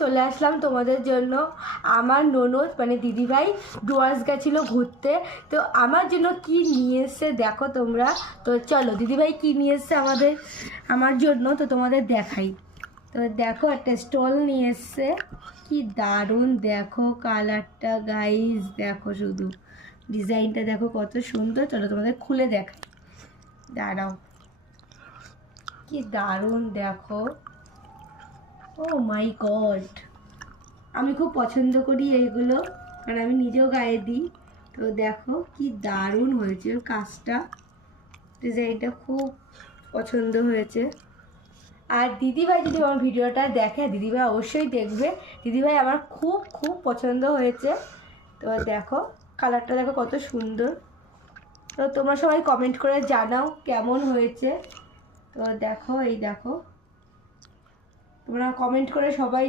চলে আসলাম তোমাদের জন্য। আমার ননদ মানে দিদিভাই ডুয়ার্স গেছিলো ঘুরতে, তো আমার জন্য কি নিয়ে এসছে দেখো তোমরা। তো চলো দিদিভাই কি নিয়ে এসছে আমার জন্য, তো তোমাদের দেখাই। তো দেখো একটা স্টল নিয়ে এসছে, কি দারুণ দেখো কালারটা গাইস, দেখো শুধু ডিজাইনটা দেখো কত সুন্দর। চলো তোমাদের খুলে দেখাই, দাঁড়াও। কি দারুণ দেখো, ও মাই গড। আমি খুব পছন্দ করি এইগুলো, কারণ আমি নিজেও গায়ে দিই। তো দেখো কি দারুণ হয়েছে কাজটা, ডিজাইনটা খুব পছন্দ হয়েছে। আর দিদিভাই যদি আমার ভিডিওটা দেখে, দিদিভাই অবশ্যই দেখবে, দিদিভাই আমার খুব খুব পছন্দ হয়েছে। তো দেখো কালারটা দেখো কত সুন্দর। তো তোমরা সবাই কমেন্ট করে জানাও কেমন হয়েছে। তো দেখো এই দেখো, তোমরা কমেন্ট করে সবাই